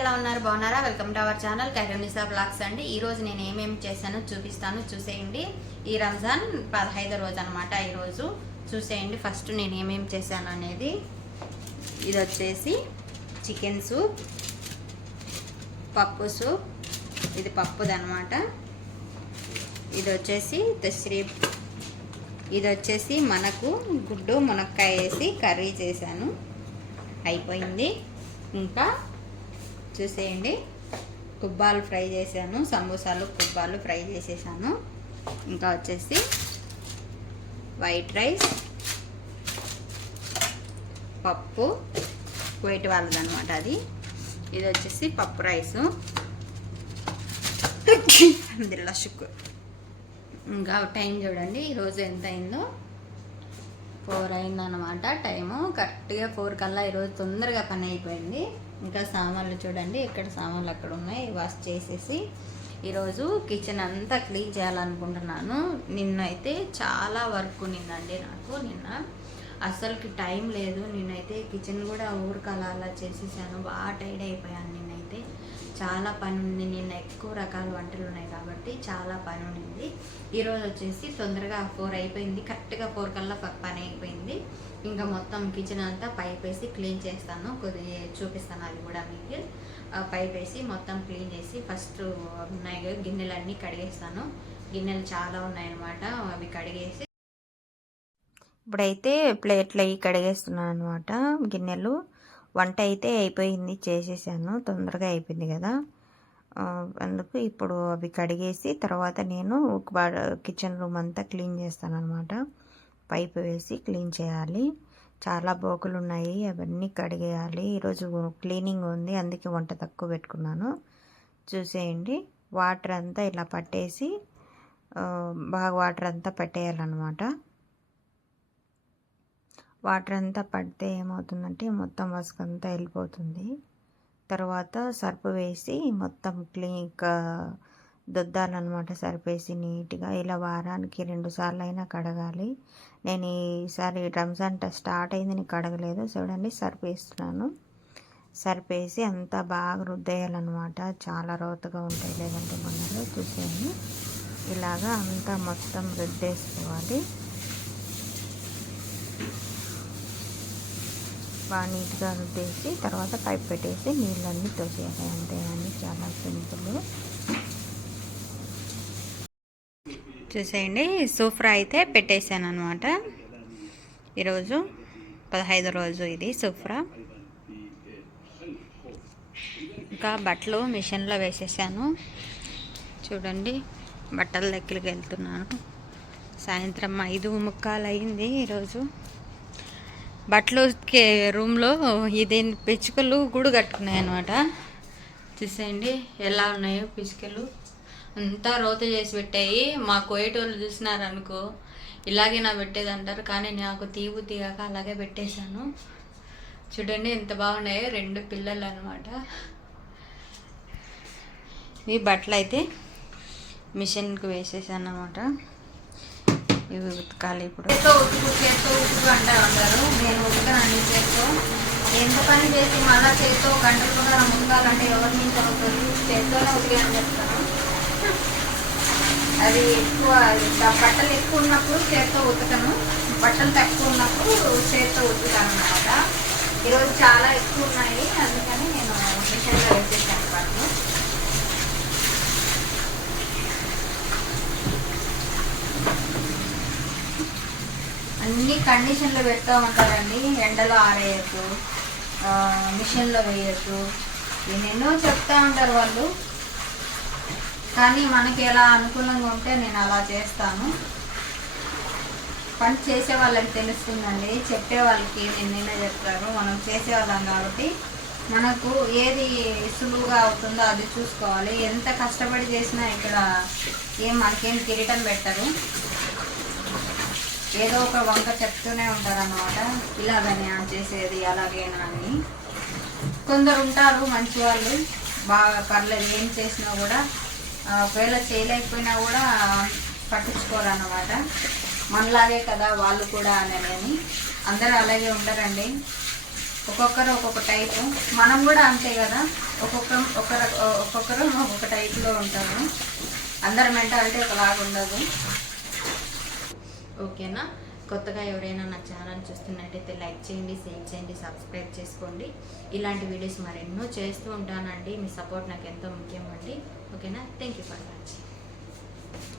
ఎలా ఉన్నారు? బాగున్నారా? Welcome to our channel Khairunnisa blogs అండి. ఈ రోజు నేను ఏమేమి చేశానో చూపిస్తాను. చూసేయండి. ఈ రంజాన్ పదహైదు రోజు అనమాట ఈరోజు. చూసేయండి. ఫస్ట్ నేను ఏమేమి చేశాను అనేది. ఇది వచ్చేసి చికెన్ సూప్ పప్పు సూప్. ఇది పప్పుది అనమాట ఇది వచ్చేసి తశ్రీ ఇది వచ్చేసి మనకు గుడ్డు మునక్కాయ వేసి కర్రీ చేశాను. అయిపోయింది. ఇంకా చూసేయండి. కుబ్బాలు ఫ్రై చేశాను. సమోసాలు కుబ్బాలు ఫ్రై చేసేసాను. ఇంకా వచ్చేసి వైట్ రైస్ పప్పు వైట్ వాళ్ళదనమాట అది. ఇది వచ్చేసి పప్పు రైసు. అందులో షుక్. ఇంకా టైం చూడండి. ఈరోజు ఎంత అయిందో. ఫోర్ అయిందనమాట టైము కరెక్ట్గా ఫోర్ కల్లా ఈరోజు తొందరగా పని అయిపోయింది. ఇంకా సామాన్లు చూడండి ఇక్కడ సామాన్లు అక్కడ ఉన్నాయి వాష్ చేసేసి ఈరోజు కిచెన్ అంతా క్లీన్ చేయాలనుకుంటున్నాను. నిన్న అయితే చాలా వర్క్ నిన్నండి నాకు నిన్న. అసలుకి టైం లేదు. నేనైతే కిచెన్ కూడా ఊరికలా అలా చేసేసాను. బాగా టైడ్ అయిపోయాను నిన్న. చాలా పని ఉంది నిన్న ఎక్కువ రకాల వంటలు ఉన్నాయి కాబట్టి చాలా పని ఉండింది ఈరోజు వచ్చేసి తొందరగా ఫోర్ అయిపోయింది. కరెక్ట్గా ఫోర్ కల్లా పని అయిపోయింది. ఇంకా మొత్తం కిచెన్ అంతా పైప్ వేసి క్లీన్ చేస్తాను. కొద్దిగా చూపిస్తాను అది కూడా మీకు. ఆ పైప్ వేసి మొత్తం క్లీన్ చేసి ఫస్ట్ ఉన్నాయి గిన్నెలన్నీ కడిగేస్తాను. గిన్నెలు చాలా ఉన్నాయన్నమాట. అవి కడిగేసి ఇప్పుడైతే ప్లేట్లు అవి కడిగేస్తున్నాను అనమాట గిన్నెలు. వంట అయితే అయిపోయింది చేసేసాను. తొందరగా అయిపోయింది కదా. అందుకు ఇప్పుడు అవి కడిగేసి తర్వాత నేను కిచెన్ రూమ్ అంతా క్లీన్ చేస్తాను అనమాట పైప్ వేసి క్లీన్ చేయాలి. చాలా బోకులు ఉన్నాయి అవన్నీ కడిగేయాలి. ఈరోజు క్లీనింగ్ ఉంది అందుకే వంట తక్కువ పెట్టుకున్నాను. చూసేయండి. వాటర్ అంతా ఇలా పట్టేసి బాగా వాటర్ అంతా పెట్టేయాలన్నమాట. వాటర్ అంతా పడితే ఏమవుతుందంటే మొత్తం వసుకు అంతా వెళ్ళిపోతుంది. తర్వాత సర్పు వేసి మొత్తం క్లీన్ దొద్దాలన్నమాట సరిపేసి నీట్గా. ఇలా వారానికి రెండు సార్లు అయినా కడగాలి. నేను ఈసారి రంజాన్ ట- స్టార్ట్ అయింది నేను కడగలేదు. చూడండి సరిపేస్తున్నాను సరిపేసి అంతా బాగా రుద్దేయాలన్నమాట. చాలా రోతగా ఉంటాయి లేదంటే మనలో చూసేయండి. ఇలాగా అంతా మొత్తం రుద్దేసుకోవాలి. బాగా నీట్గా రుద్దేసి తర్వాత పైప్ పెట్టేసి నీళ్ళన్నీ తోసేయాలి అంతే అండి. చాలా సింపుల్. చూసేయండి. సూఫ్రా అయితే పెట్టేశాను అనమాట ఈరోజు పదహైదు రోజు ఇది సూఫ్రా. ఇంకా బట్టలు మిషన్లో వేసేసాను. చూడండి. బట్టల దగ్గరికి వెళ్తున్నాను. సాయంత్రం ఐదు ముక్కాలు అయింది ఈరోజు. బట్టలు ఉతికే రూమ్లో ఇది పిచ్చుకలు గూడు కట్టుకున్నాయి అనమాట చూసేయండి ఎలా ఉన్నాయో పిచ్చుకలు. అంతా రోత చేసి పెట్టాయి. మా కోయేటోళ్ళు చూసినారనుకో ఇలాగే నా పెట్టేది అంటారు. కానీ నాకు తీవు తీగాక అలాగే పెట్టేశాను. చూడండి ఎంత బాగున్నాయో రెండు పిల్లలు అనమాట ఈ బట్టలు అయితే మిషన్కి వేసేసాను అనమాట ఇవి ఉతకాలి ఇప్పుడు చేత్తో ఉతుకు చేత్తో ఉతుకు అంటా ఉంటారు నేను ఉతకనండి చేత్తో ఎంత చేసి మళ్ళా చేత్తో గంటలు కూడా ఉతకాలంటే ఎవరి నుంచి అవుతుంది చేత్తోనే ఉతికాను చెప్తాను. అది ఎక్కువ బట్టలు ఎక్కువ ఉన్నప్పుడు చేతితో ఉతకను. బట్టలు తక్కువ ఉన్నప్పుడు చేతితో ఉతుకుతాను అనమాట ఈరోజు చాలా ఎక్కువ ఉన్నాయి. అందుకని నేను మిషన్లో వేసేసాను బట్టలు అన్ని కండిషన్లో పెడతా ఉంటారండి ఎండలో ఆరేయద్దు మిషన్లో వేయచ్చు ఎన్నెన్నో చెప్తా ఉంటారు వాళ్ళు. కానీ మనకి ఎలా అనుకూలంగా ఉంటే నేను అలా చేస్తాను. పని చేసే వాళ్ళకి తెలుస్తుందండి. చెప్పే వాళ్ళకి నిన్నైనా చెప్తారు. మనం చేసే వాళ్ళం కాబట్టి మనకు ఏది సులువుగా అవుతుందో అది చూసుకోవాలి. ఎంత కష్టపడి చేసినా ఇక్కడ ఏం మనకేం కిరీటం పెట్టరు. ఏదో ఒక వంక చెప్తూనే ఉంటారు అనమాట ఇలాగనే చేసేది అలాగేనా అని. కొందరు ఉంటారు మంచి వాళ్ళు బాగా పర్లేదు ఏం చేసినా కూడా ఒకవేళ చేయలేకపోయినా కూడా పట్టించుకోరు అన్నమాట మనలాగే కదా వాళ్ళు కూడా అని అందరూ అలాగే ఉంటారండి ఒక్కొక్కరు ఒక్కొక్క టైపు. మనం కూడా అంతే కదా. ఒక్కొక్క ఒక్కొక్కరు ఒక్కొక్కరు ఒక్కొక్క టైపులో ఉంటాము. అందరి మెంటాలిటీ ఒకలాగా ఉండదు ఓకేనా? కొత్తగా ఎవరైనా నా ఛానల్ చూస్తున్నట్టయితే లైక్ చేయండి షేర్ చేయండి సబ్స్క్రైబ్ చేసుకోండి. ఇలాంటి వీడియోస్ మరెన్నో చేస్తూ ఉంటానండి. మీ సపోర్ట్ నాకు ఎంతో ముఖ్యం అండి ఓకేనా? Thank you for watching.